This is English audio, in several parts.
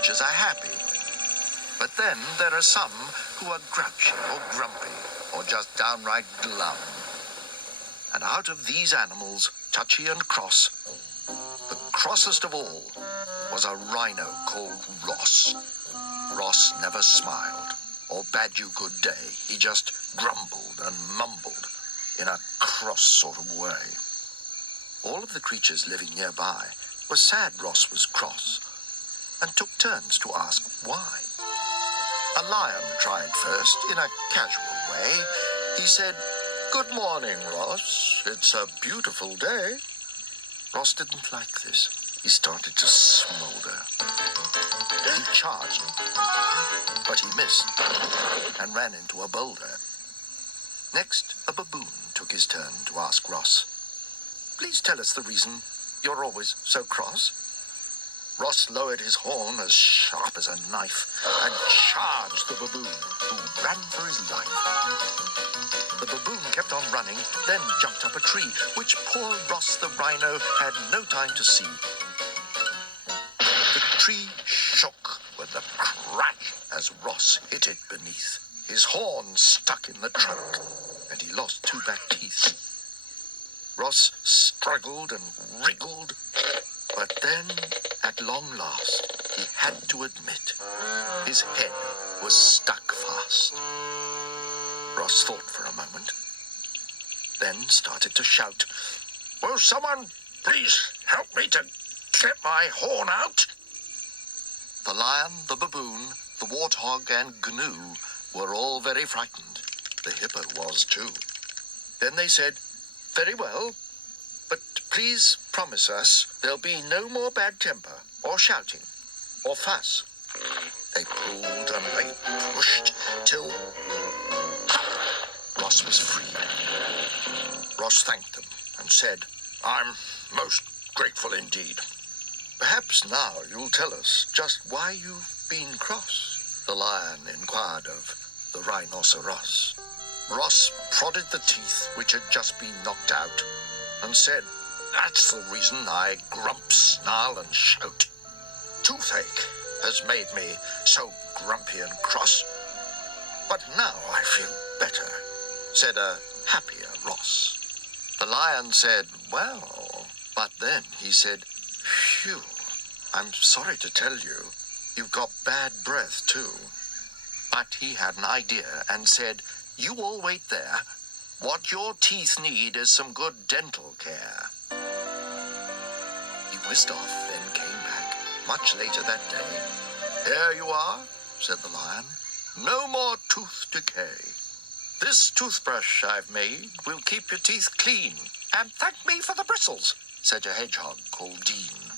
creatures are happy. But then there are some who are grouchy or grumpy or just downright glum. And out of these animals, touchy and cross, the crossest of all was a rhino called Ross. Ross never smiled or bade you good day. He just grumbled and mumbled in a cross sort of way. All of the creatures living nearby were sad Ross was cross and took turns to ask why. A lion tried first in a casual way. He said, "Good morning, Ross. It's a beautiful day." Ross didn't like this. He started to smolder. He charged, but he missed and ran into a boulder. Next, a baboon took his turn to ask Ross, "Please tell us the reason you're always so cross." Ross lowered his horn as sharp as a knife and charged the baboon, who ran for his life. The baboon kept on running, then jumped up a tree, which poor Ross the rhino had no time to see. The tree shook with a crash as Ross hit it beneath. His horn stuck in the trunk, and he lost 2 back teeth. Ross struggled and wriggled, but then, at long last, he had to admit his head was stuck fast. Ross thought for a moment, then started to shout, "Will someone please help me to get my horn out?" The lion, the baboon, the warthog, and gnu were all very frightened. The hippo was too. Then they said, "Very well, but please promise us there'll be no more bad temper or shouting or fuss." They pulled and they pushed till Ross was freed. Ross thanked them and said, "I'm most grateful indeed. Perhaps now you'll tell us just why you've been cross." The lion inquired of the rhinoceros. Ross prodded the teeth which had just been knocked out and said, "That's the reason I grump, snarl, and shout. Toothache has made me so grumpy and cross. But now I feel better," said a happier Ross. The lion said, "Well," but then he said, "Phew, I'm sorry to tell you, you've got bad breath too." But he had an idea and said, "You all wait there. What your teeth need is some good dental care." He whizzed off, then came back much later that day. "Here you are," said the lion. "No more tooth decay. This toothbrush I've made will keep your teeth clean. And thank me for the bristles," said a hedgehog called Dean.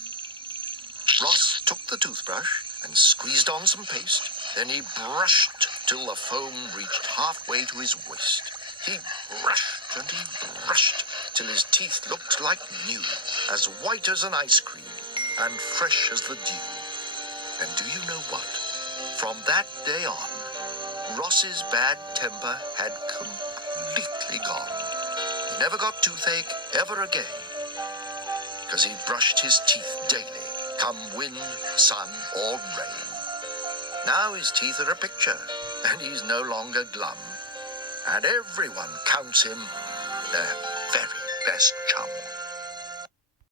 Ross took the toothbrush and squeezed on some paste. Then he brushed till the foam reached halfway to his waist. He brushed and he brushed till his teeth looked like new, as white as an ice cream and fresh as the dew. And do you know what? From that day on, Ross's bad temper had completely gone. He never got toothache ever again, because he brushed his teeth daily, come wind, sun, or rain. Now his teeth are a picture, and he's no longer glum, and everyone counts him their very best chum.